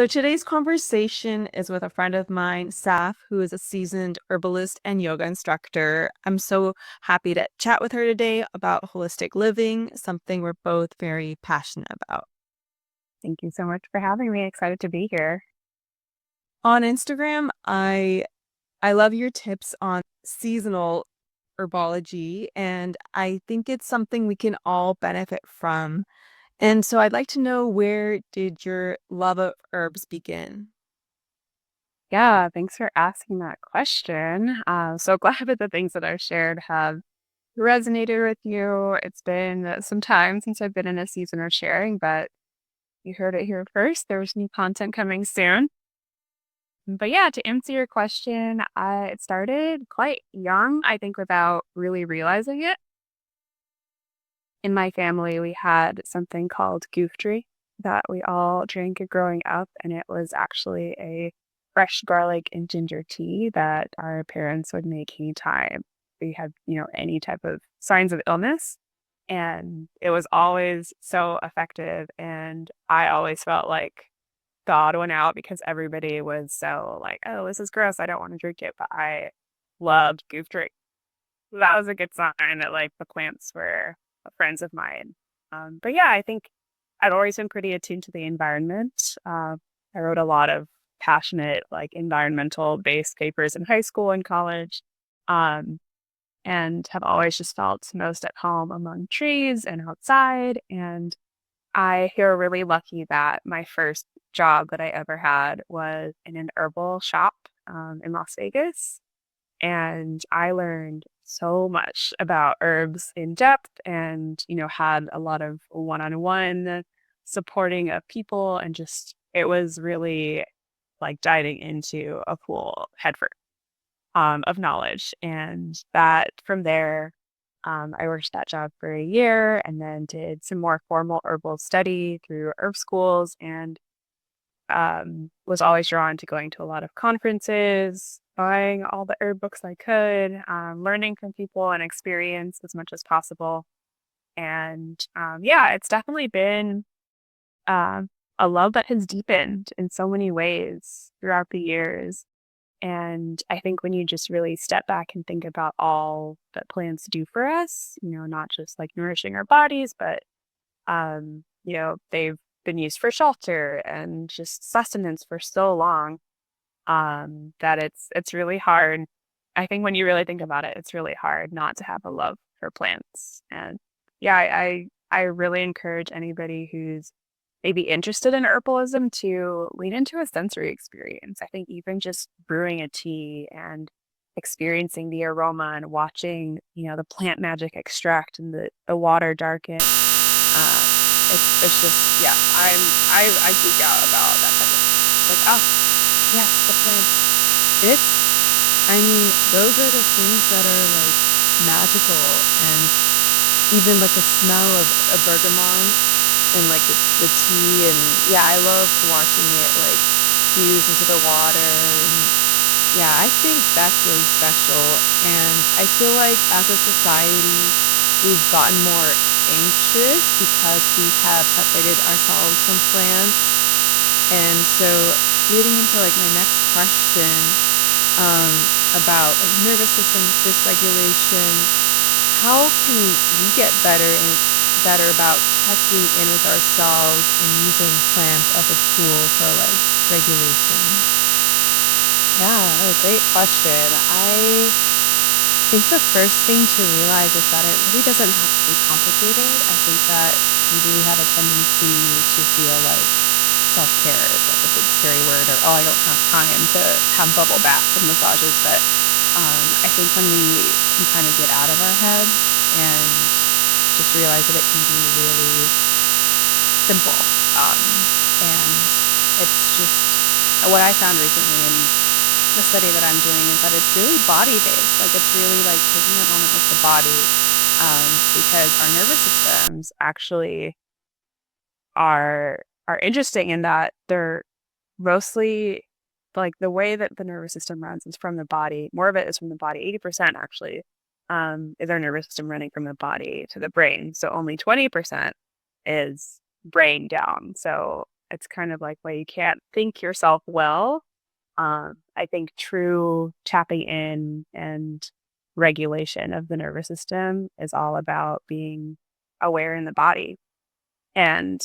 So today's conversation is with a friend of mine, Saf, who is a seasoned herbalist and yoga instructor. I'm so happy to chat with her today about holistic living, something we're both very passionate about. Thank you so much for having me. Excited to be here. On Instagram, I love your tips on seasonal herbology, and I think it's something we can all benefit from. And so I'd like to know, where did your love of herbs begin? Yeah, thanks for asking that question. So glad that the things that I've shared have resonated with you. It's been some time since I've been in a season of sharing, but you heard it here first. There's new content coming soon. But yeah, to answer your question, it started quite young, I think, without really realizing it. In my family, we had something called goof tree that we all drank growing up, and it was actually a fresh garlic and ginger tea that our parents would make anytime we had, any type of signs of illness. And it was always so effective. And I always felt like God went out because everybody was so like, oh, this is gross. I don't want to drink it. But I loved goof tree. That was a good sign that like the plants were friends of mine. But yeah, I think I'd always been pretty attuned to the environment. I wrote a lot of passionate, like environmental based papers in high school and college, um, and have always just felt most at home among trees and outside. And I feel really lucky that my first job that I ever had was in an herbal shop in Las Vegas, and I learned so much about herbs in depth and, had a lot of one-on-one supporting of people, and just it was really like diving into a pool headfirst of knowledge. And that from there, I worked that job for a year and then did some more formal herbal study through herb schools, and was always drawn to going to a lot of conferences, buying all the herb books I could, learning from people and experience as much as possible. And yeah, it's definitely been um, a love that has deepened in so many ways throughout the years. And I think when you just really step back and think about all that plants do for us, not just like nourishing our bodies, but they've been used for shelter and just sustenance for so long, that it's really hard. I think when you really think about it, it's really hard not to have a love for plants. And yeah, I really encourage anybody who's maybe interested in herbalism to lean into a sensory experience. I think even just brewing a tea and experiencing the aroma and watching, the plant magic extract and the water darken. Um, it's just yeah, I geek out about that type of thing. It's like, oh yes, the plants. Those are the things that are like magical, and even like the smell of a bergamot and like the tea, and yeah, I love watching it like fuse into the water, and yeah, I think that's really special. And I feel like as a society, we've gotten more anxious because we have separated ourselves from plants. And so leading into like my next question, about like nervous system dysregulation, how can we get better about checking in with ourselves and using plants as a tool for like regulation? Yeah, oh, great question. I think the first thing to realize is that it really doesn't have to be complicated. I think that maybe we have a tendency to feel like self-care is like a big scary word, or oh, I don't have time to have bubble baths and massages. But I think when we can kind of get out of our heads and just realize that it can be really simple. And it's just what I found recently in the study that I'm doing is that it's really body based. Like it's really like taking a moment with the body, because our nervous systems actually are interesting in that they're mostly like the way that the nervous system runs is from the body. More of it is from the body. 80% actually, is our nervous system running from the body to the brain. So only 20% is brain down. So it's kind of like, well, you can't think yourself well. I think true tapping in and regulation of the nervous system is all about being aware in the body. And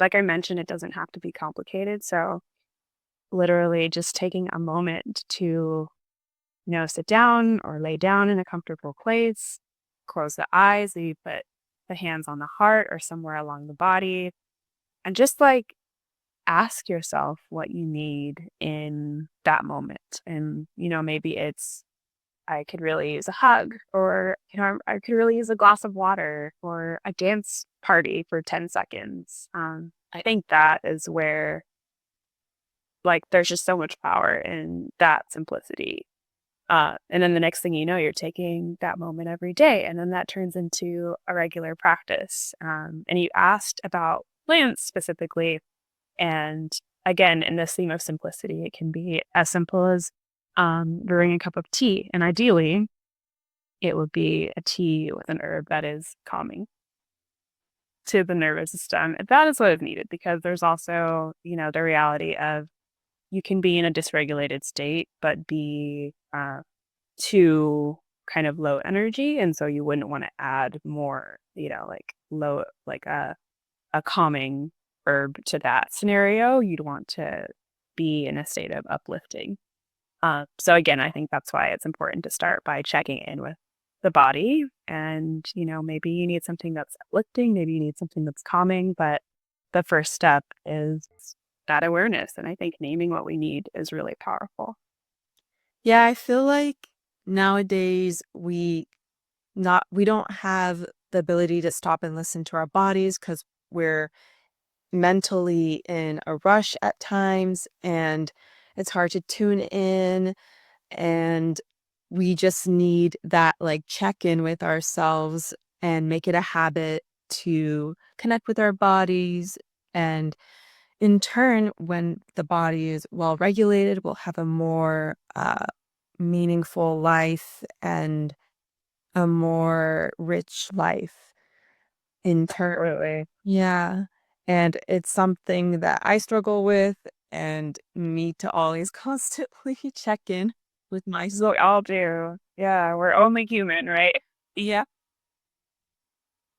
like I mentioned, it doesn't have to be complicated. So literally just taking a moment to, sit down or lay down in a comfortable place, close the eyes, maybe put the hands on the heart or somewhere along the body, and just like ask yourself what you need in that moment. And, maybe it's, I could really use a hug, or, I could really use a glass of water or a dance party for 10 seconds. I think that is where, like, there's just so much power in that simplicity. And then the next thing you know, you're taking that moment every day. And then that turns into a regular practice. And you asked about plants specifically. And again, in this theme of simplicity, it can be as simple as brewing a cup of tea. And ideally, it would be a tea with an herb that is calming to the nervous system. And that is what is needed, because there's also, the reality of you can be in a dysregulated state, but be too kind of low energy. And so you wouldn't want to add more, like low, like a calming herb to that scenario. You'd want to be in a state of uplifting. So again, I think that's why it's important to start by checking in with the body. And, maybe you need something that's uplifting, maybe you need something that's calming, but the first step is that awareness. And I think naming what we need is really powerful. Yeah, I feel like nowadays we don't have the ability to stop and listen to our bodies because we're mentally in a rush at times, and it's hard to tune in, and we just need that like check in with ourselves and make it a habit to connect with our bodies. And in turn, when the body is well regulated, we'll have a more meaningful life and a more rich life in turn. Absolutely. Yeah. And it's something that I struggle with and need to always constantly check in with So myself. we all do. Yeah, we're only human, right? Yeah.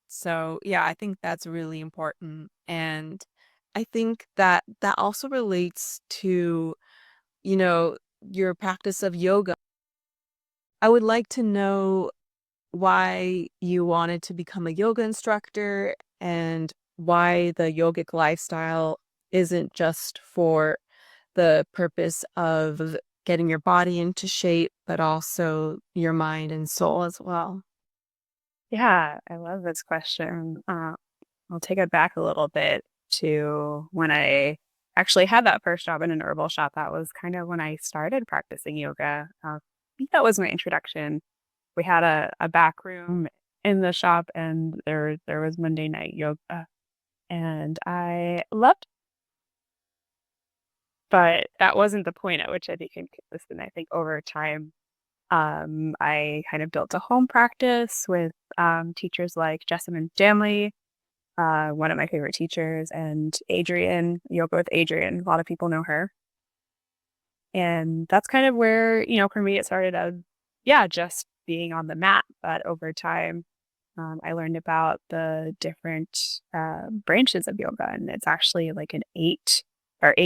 So, yeah, I think that's really important. And I think that that also relates to, you know, your practice of yoga. I would like to know why you wanted to become a yoga instructor and why the yogic lifestyle isn't just for the purpose of getting your body into shape, but also your mind and soul as well. Yeah, I love this question. I'll take it back a little bit to when I actually had that first job in an herbal shop. That was kind of when I started practicing yoga. I think that was my introduction. We had a back room in the shop, and there was Monday night yoga, and I loved. But that wasn't the point at which I became consistent. I think over time, I kind of built a home practice with teachers like Jessamine Stanley, one of my favorite teachers, and Adrienne, Yoga with Adrienne. A lot of people know her. And that's kind of where, for me, it started as, yeah, just being on the mat. But over time, I learned about the different branches of yoga, and it's actually like an eight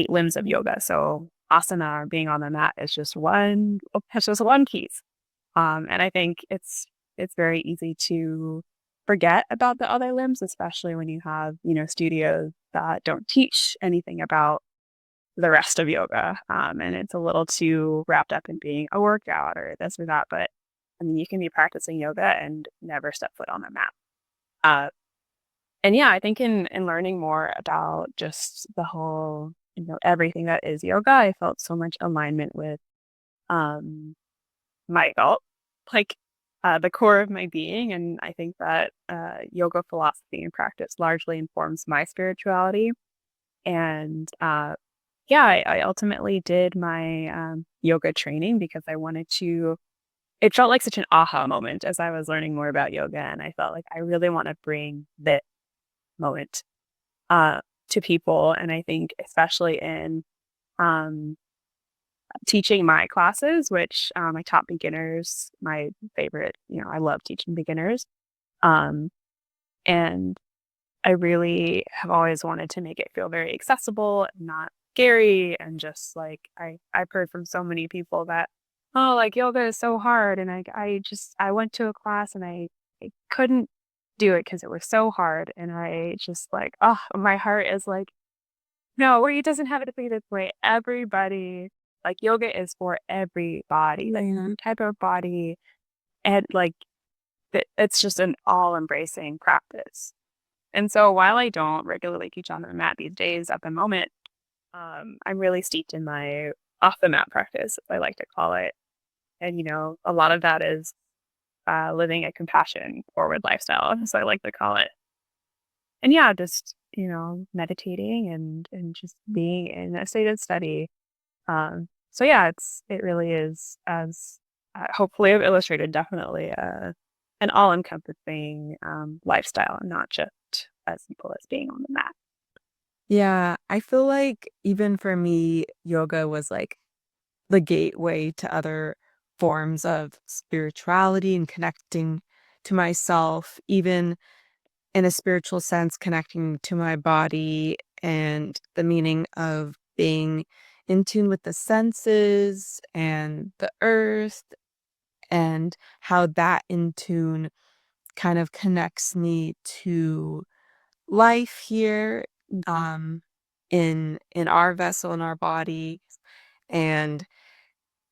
limbs of yoga. So asana, or being on the mat, is just one. It's just one piece. And I think it's very easy to forget about the other limbs, especially when you have, studios that don't teach anything about the rest of yoga. And it's a little too wrapped up in being a workout or this or that. But I mean, you can be practicing yoga and never step foot on the mat. Uh, and yeah, I think in learning more about just the whole, everything that is yoga, I felt so much alignment with um, my adult, like the core of my being. And I think that yoga philosophy and practice largely informs my spirituality. And yeah, I ultimately did my yoga training because I wanted to. It felt like such an aha moment as I was learning more about yoga, and I felt like I really want to bring this moment uh, to people. And I think especially in um, teaching my classes, which I taught beginners, my favorite, I love teaching beginners. Um, and I really have always wanted to make it feel very accessible and not scary. And just like I've heard from so many people that, oh, like yoga is so hard. And I went to a class and I couldn't do it because it was so hard. And I just like, oh, my heart is like, no, it doesn't have to be this way. Everybody, like yoga is for everybody, like any type of body. And like, it's just an all embracing practice. And so while I don't regularly teach on the mat these days at the moment, I'm really steeped in my off the mat practice, as I like to call it. And, a lot of that is living a compassion forward lifestyle, as I like to call it. And yeah, just, meditating and just being in a state of study. So yeah, it really is, as hopefully I've illustrated, definitely an all encompassing lifestyle, and not just as simple as being on the mat. Yeah, I feel like even for me, yoga was like the gateway to other forms of spirituality and connecting to myself, even in a spiritual sense, connecting to my body and the meaning of being in tune with the senses and the earth, and how that in tune kind of connects me to life here, um in our vessel, in our body, and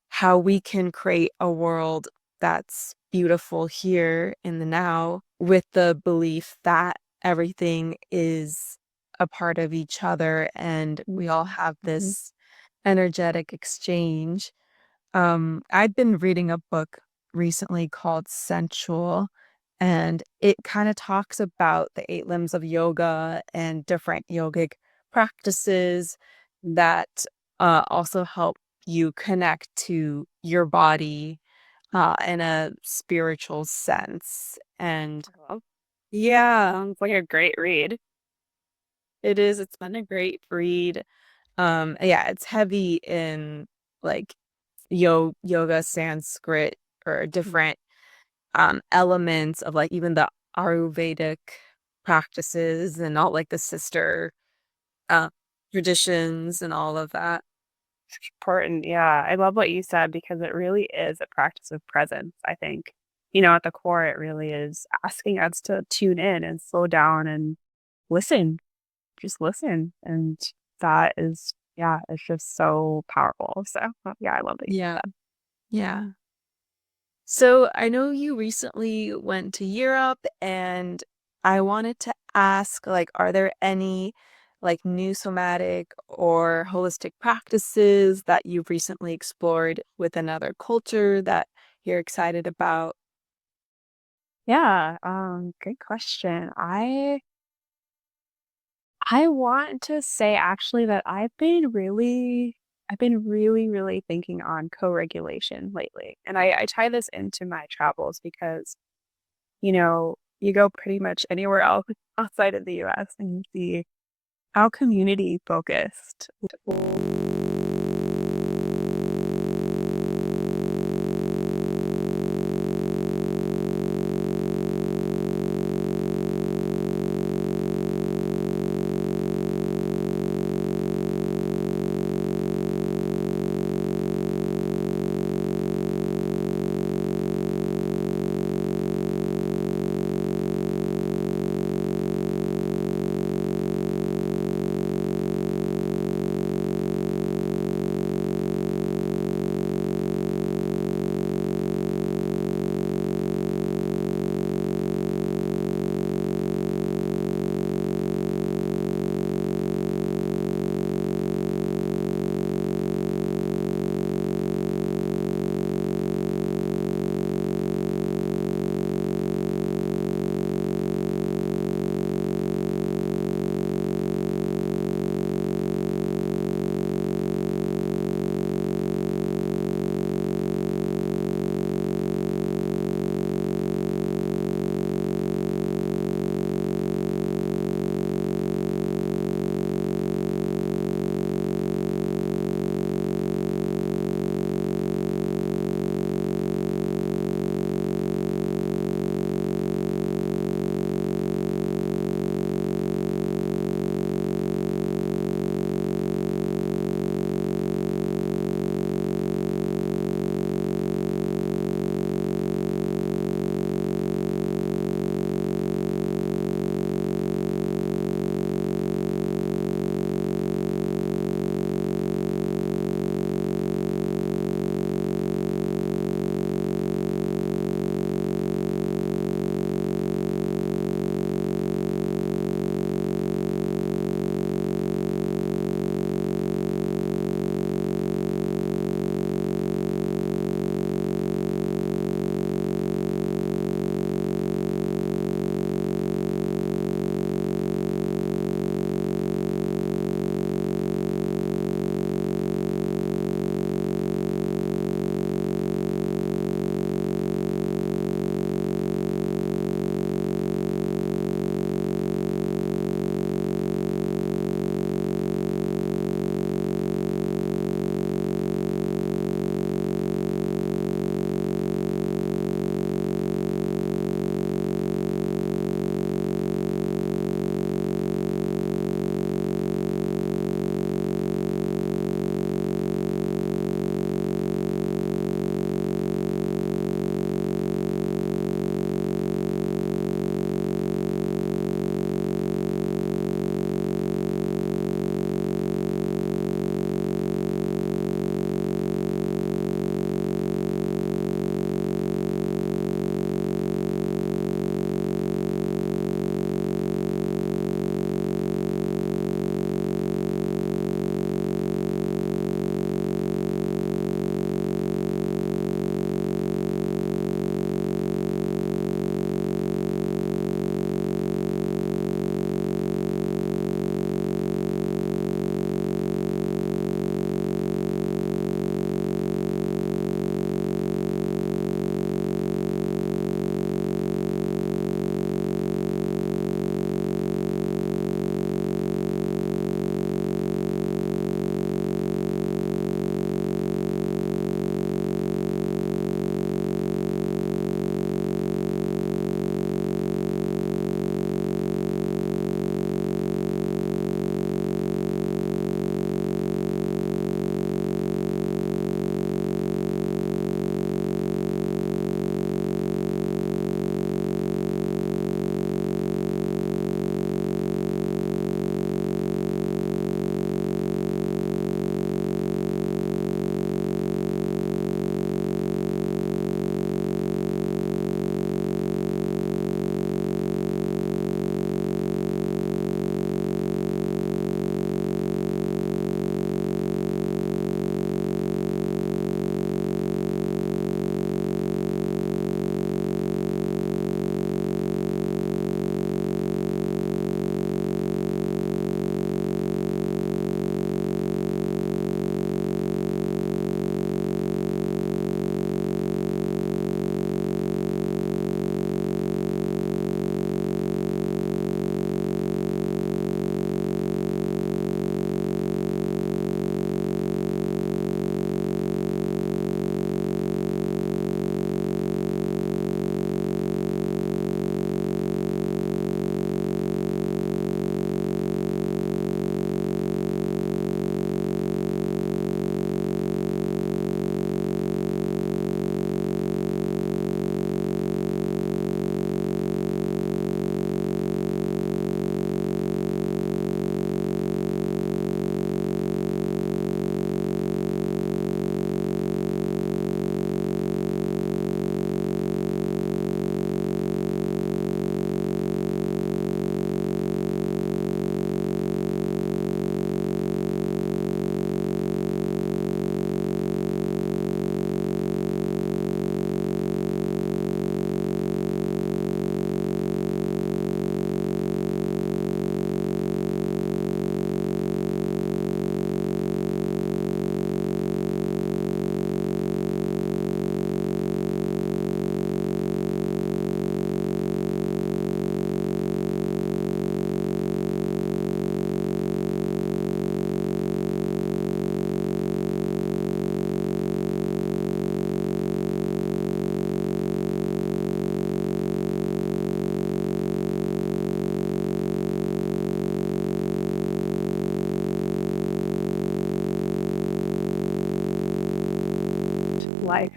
how we can create a world that's beautiful here in the now, with the belief that everything is a part of each other and we all have Mhm. this energetic exchange. I'd been reading a book recently called Sensual, and it kind of talks about the eight limbs of yoga and different yogic practices that also help you connect to your body in a spiritual sense. And Well, yeah, sounds like a great read. it is. It's been a great read. Yeah, it's heavy in like yoga, Sanskrit, or Mhm. different elements of like even the Ayurvedic practices and all like the sister uh traditions and all of that. Important. Yeah. I love what you said because it really is a practice of presence, I think. At the core, it really is asking us to tune in and slow down and listen, just listen. And that is, yeah, it's just so powerful. So, yeah, I love that you Yeah. said Yeah. So I know you recently went to Europe, and I wanted to ask, like, are there any like new somatic or holistic practices that you've recently explored with another culture that you're excited about? that. Yeah. Good question. I want to say actually that I've been really, really thinking on co-regulation lately. And I tie this into my travels because, you go pretty much anywhere else outside of the US and you see how community focused.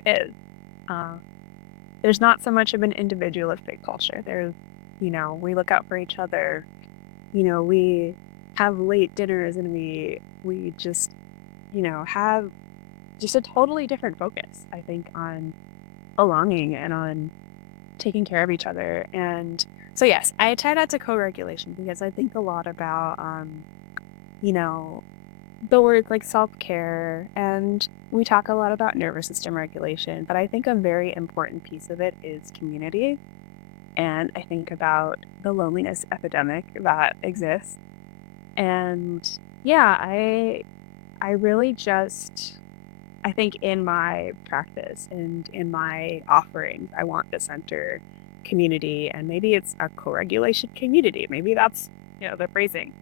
is. Uh, there's not so much of an individualistic culture. We look out for each other. We have late dinners and we just, have just a totally different focus, I think, on belonging and on taking care of each other. And so, yes, I tie that to co-regulation because I think a lot about, you know, the words like self-care, and we talk a lot about nervous system regulation, but I think a very important piece of it is community. And I think about the loneliness epidemic that exists. And yeah, I really just I think in my practice and in my offerings, I want to center community, and maybe it's a co-regulation community. Maybe that's, the phrasing.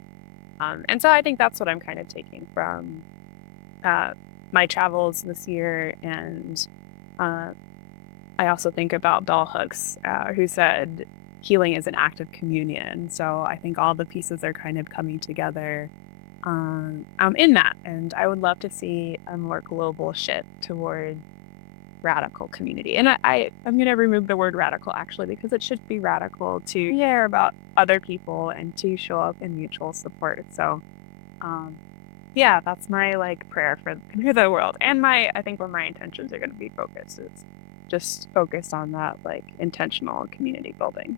And so I think that's what I'm kind of taking from uh, my travels this year. And uh, I also think about bell hooks, who said healing is an act of communion. So I think all the pieces are kind of coming together in that. And I would love to see a more global shift toward radical community. And I'm going to remove the word radical actually, because it should be radical to care about other people and to show up in mutual support. So, um, yeah, that's my like prayer for the world. And I think where my intentions are going to be focused is just focused on that like intentional community building.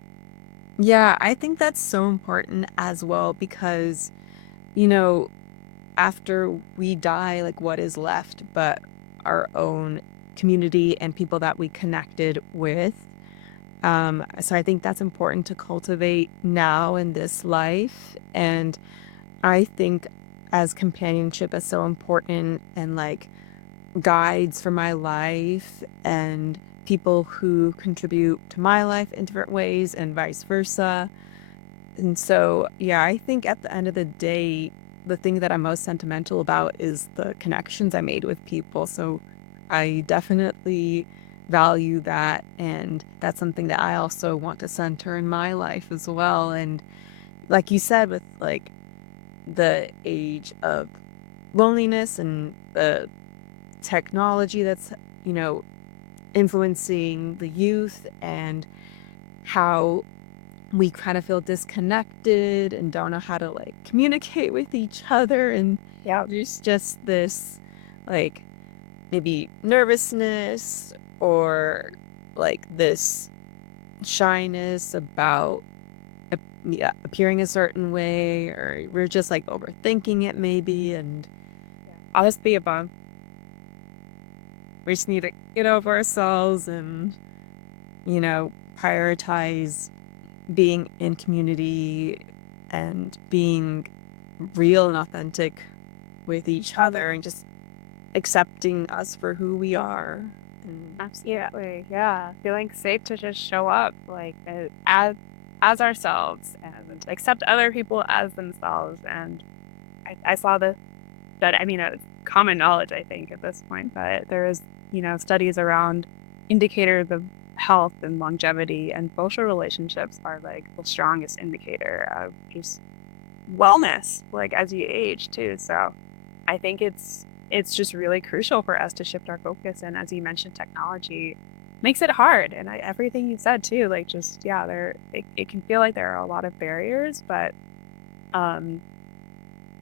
Yeah, I think that's so important as well because, you know, after we die, like what is left but our own community and people that we connected with. So I think that's important to cultivate now in this life. And I think as companionship is so important and like guides for my life and people who contribute to my life in different ways and vice versa. And so, yeah, I think at the end of the day, the thing that I'm most sentimental about is the connections I made with people. So I definitely value that. And that's something that I also want to center in my life as well. And like you said, with like the age of loneliness and the technology that's, you know, influencing the youth and how we kind of feel disconnected and don't know how to like communicate with each other. And Yeah. there's just this like maybe nervousness or like this shyness about yeah, appearing a certain way, or we're just like overthinking it maybe. And All this be above. we just need to get over ourselves and, prioritize being in community and being real and authentic with each other and just accepting us for who we are. And Absolutely. Yeah. Feeling safe to just show up like as ourselves and accept other people as themselves. And I saw this that I mean it's common knowledge, I think, at this point, but there is, studies around indicators of health and longevity, and social relationships are like the strongest indicator of just wellness, like as you age too. So I think it's just really crucial for us to shift our focus. And as you mentioned, technology makes it hard. And everything you said too, like just yeah, it can feel like there are a lot of barriers, but um,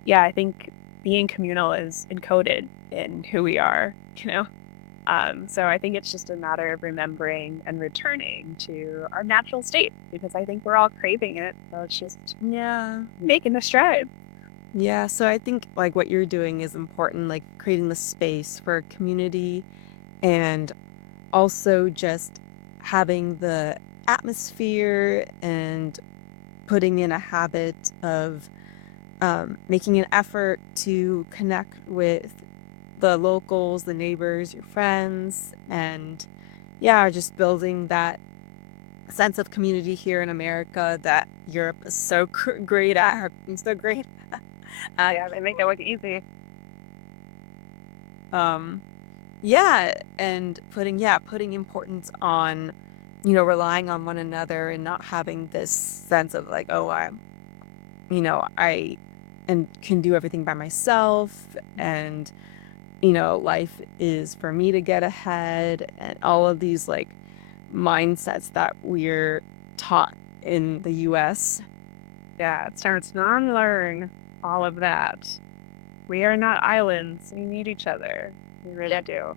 yeah, I think being communal is encoded in who we are, you know. So I think it's just a matter of remembering and returning to our natural state because I think we're all craving it. So it's just yeah. making the stride. Yeah, so I think like what you're doing is important, like creating the space for community and also just having the atmosphere and putting in a habit of making an effort to connect with the locals, the neighbors, your friends, and yeah, just building that sense of community here in America that Europe is so great at, so great. Yeah, they make it look easy. Um, yeah, and putting importance on, relying on one another and not having this sense of like, oh, I and can do everything by myself. And life is for me to get ahead and all of these like mindsets that we're taught in the US. Yeah, it starts to unlearn all of that. We are not islands. We need each other. We really do.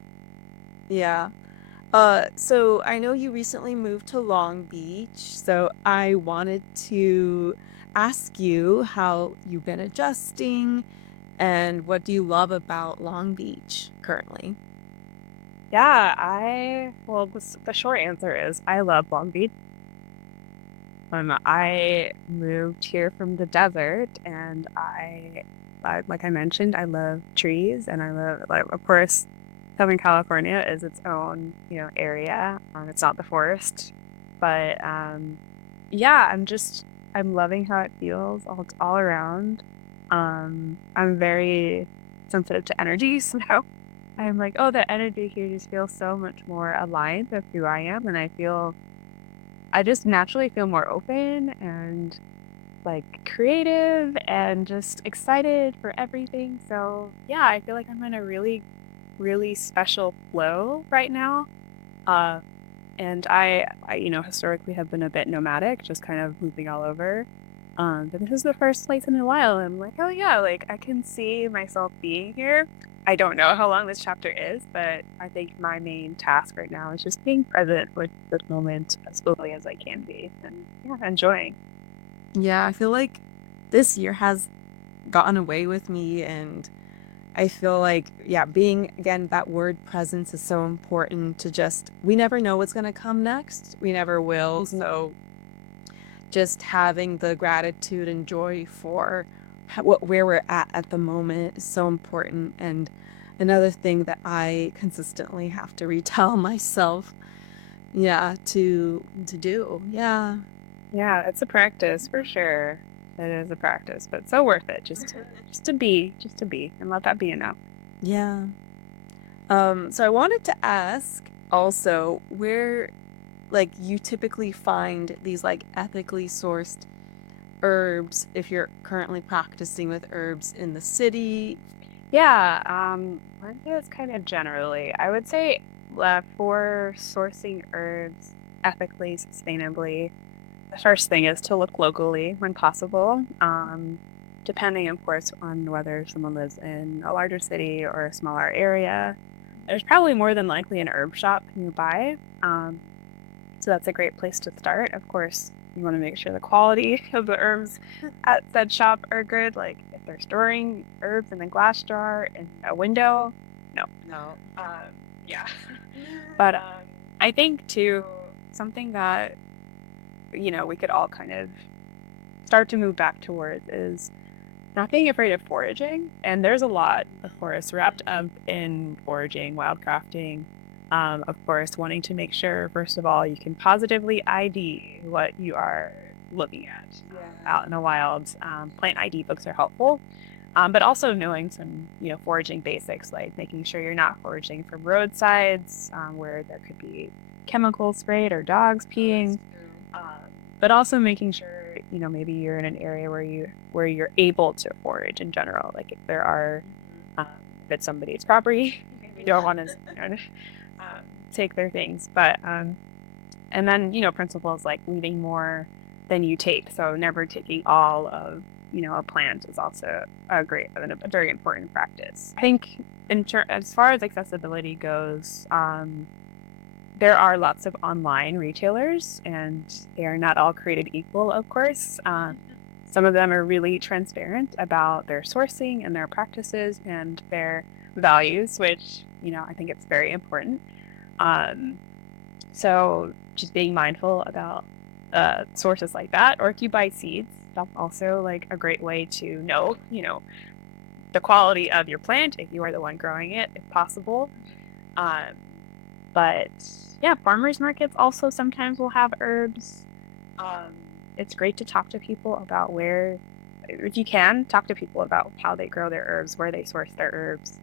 Yeah. So I know you recently moved to Long Beach, so I wanted to ask you how you've been adjusting and what do you love about Long Beach currently? Yeah, well, the short answer is I love Long Beach. I moved here from the desert and like I mentioned, I love trees and I love, like, of course, Southern California is its own, area. It's not the forest, but yeah, I'm loving how it feels all around. I'm very sensitive to energy, so I'm like, oh, the energy here just feels so much more aligned with who I am, and I just naturally feel more open and like creative and just excited for everything. So yeah, I feel like I'm in a really, really special flow right now. Uh, and historically have been a bit nomadic, just kind of moving all over. But this is the first place in a while. I'm like, oh yeah, like I can see myself being here. I don't know how long this chapter is, but I think my main task right now is just being present with this moment as fully as I can be, and yeah, enjoying. Yeah, I feel like this year has gotten away with me, and I feel like, yeah, being again, that word presence is so important to just, we never know what's going to come next. We never will. Mhm. So just having the gratitude and joy for where we're at the moment is so important. And another thing that I consistently have to retell myself, yeah, to do. Yeah. Yeah, it's a practice for sure. It is a practice, but so worth it. Just to be, and let that be enough. Yeah. So I wanted to ask also where like you typically find these like ethically sourced herbs if you're currently practicing with herbs in the city. Yeah, mine is kind of generally. I would say for sourcing herbs ethically, sustainably, the first thing is to look locally when possible. Depending, of course, on whether someone lives in a larger city or a smaller area. There's probably more than likely an herb shop nearby. So that's a great place to start. Of course, you want to make sure the quality of the herbs at said shop are good. Like if they're storing herbs in a glass jar in a window, no. No. Um, yeah. But I think too, something that, we could all kind of start to move back towards is not being afraid of foraging. And there's a lot, of course, wrapped up in foraging, wildcrafting. Of course, wanting to make sure, first of all, you can positively ID what you are looking at Yeah. out in the wild. Plant ID books are helpful, but also knowing some, foraging basics, like making sure you're not foraging from roadsides where there could be chemicals sprayed or dogs Oh, that's peeing. true. Um, but also making sure, maybe you're in an area where you're able to forage in general. Like if there are, Mhm. um, if it's somebody's property, you don't Yeah. want to, um, take their things. But and then, principles like leaving more than you take. So never taking all of, a plant is also a very important practice. I think as far as accessibility goes, there are lots of online retailers, and they are not all created equal, of course. Some of them are really transparent about their sourcing and their practices and their values, which, I think it's very important. Um, so just being mindful about sources like that, or if you buy seeds, that's also like a great way to know, the quality of your plant if you are the one growing it, if possible. Um, but yeah, farmers markets also sometimes will have herbs. Um, it's great to talk to people about if you can, talk to people about how they grow their herbs, where they source their herbs.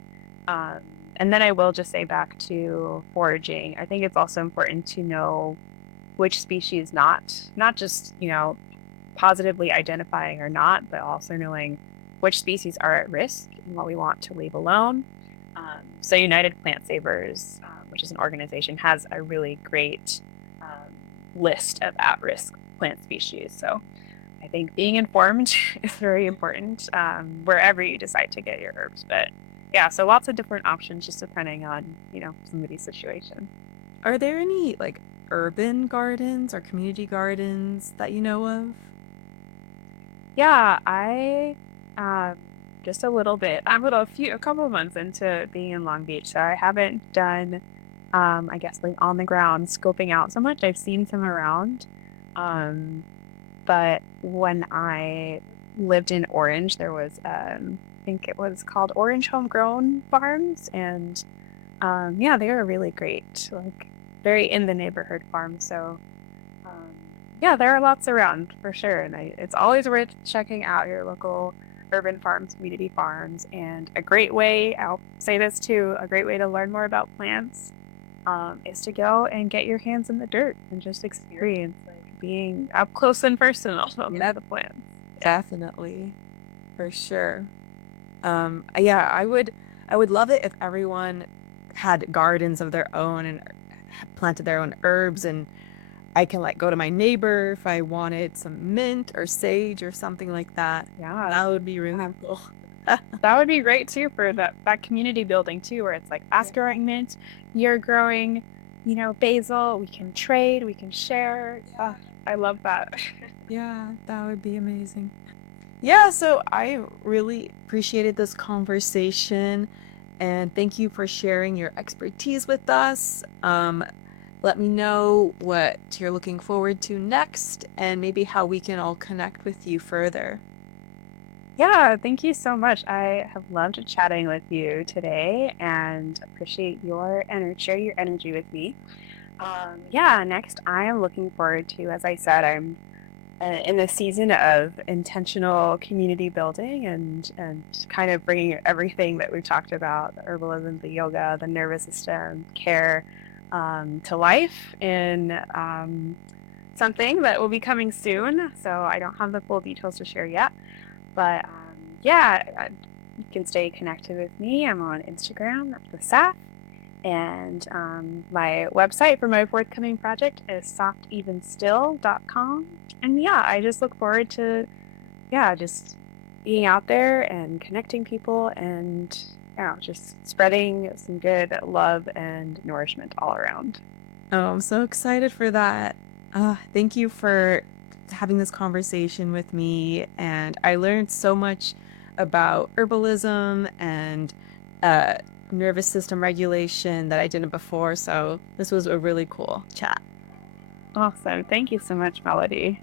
Um, and then I will just say back to foraging. I think it's also important to know which species not just, positively identifying or not, but also knowing which species are at risk and what we want to leave alone. So United Plant Savers, which is an organization, has a really great list of at-risk plant species. So I think being informed is very important wherever you decide to get your herbs. But yeah, so lots of different options just depending on, somebody's situation. Are there any like urban gardens or community gardens that you know of? Yeah, I um just a little bit. I'm a couple of months into being in Long Beach, so I haven't done I guess like on the ground scoping out so much. I've seen some around. Um but when I lived in Orange, there was I think it was called Orange Homegrown Farms, and yeah, they were really great. Like very in the neighborhood farm. So um, yeah, there are lots around for sure, and it's always worth checking out your local urban farms, community farms, and a great way, I'll say this too, a great way to learn more about plants is to go and get your hands in the dirt and just experience like being up close and personal Yeah, with the plants. Yeah. definitely, for sure. Yeah, I would love it if everyone had gardens of their own and planted their own herbs, and I can like go to my neighbor if I wanted some mint or sage or something like that. Yeah. That would be really Yeah. cool. That would be great too for that community building too, where it's like Yeah. us growing mint, you're growing, basil, we can trade, we can share. Yeah. I love that. Yeah, that would be amazing. Yeah, so I really appreciated this conversation and thank you for sharing your expertise with us. Let me know what you're looking forward to next and maybe how we can all connect with you further. Yeah, thank you so much. I have loved chatting with you today and appreciate share your energy with me. Yeah, next I am looking forward to, as I said, I'm in the season of intentional community building and kind of bringing everything that we've talked about, the herbalism, the yoga, the nervous system, care, to life in something that will be coming soon. So I don't have the full details to share yet. But yeah, you can stay connected with me. I'm on Instagram, the Saf, and my website for my forthcoming project is softevenstill.com. And yeah, I just look forward to, yeah, just being out there and connecting people and, yeah, just spreading some good love and nourishment all around. Oh, I'm so excited for that. Thank you for having this conversation with me. And I learned so much about herbalism and uh, nervous system regulation that I didn't before. So this was a really cool chat. Awesome. Thank you so much, Melody.